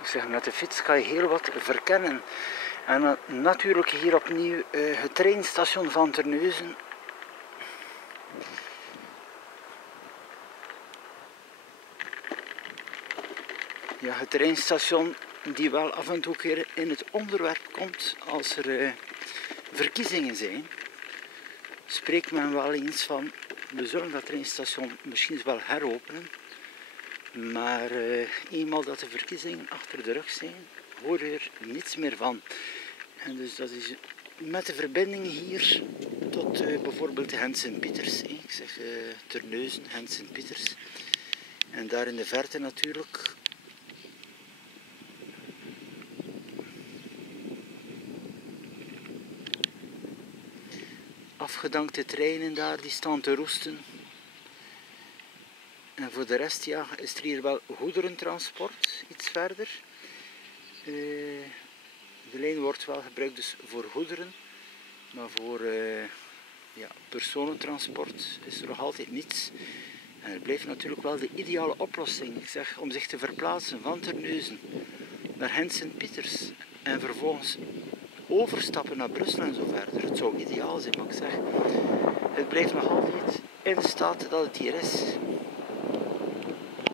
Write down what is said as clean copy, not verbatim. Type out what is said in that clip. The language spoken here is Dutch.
Ik zeg, met de fiets kan je heel wat verkennen. En natuurlijk hier opnieuw het treinstation van Terneuzen. Ja, het treinstation die wel af en toe keer in het onderwerp komt als er verkiezingen zijn. Spreekt men wel eens van, we zullen dat treinstation misschien wel heropenen. Maar eenmaal dat de verkiezingen achter de rug zijn, hoor je er niets meer van. En dus dat is met de verbinding hier tot bijvoorbeeld de Gent-Sint-Pieters. Ik zeg Terneuzen, Gent-Sint-Pieters. En daar in de verte natuurlijk afgedankte treinen daar, die staan te roesten. En voor de rest ja, is er hier wel goederentransport, iets verder. De lijn wordt wel gebruikt dus voor goederen, maar voor personentransport is er nog altijd niets. En het blijft natuurlijk wel de ideale oplossing, ik zeg, om zich te verplaatsen van Terneuzen naar Gent-Sint-Pieters en vervolgens overstappen naar Brussel en zo verder. Het zou ideaal zijn, maar ik zeg, het blijft nog altijd in de staat dat het hier is.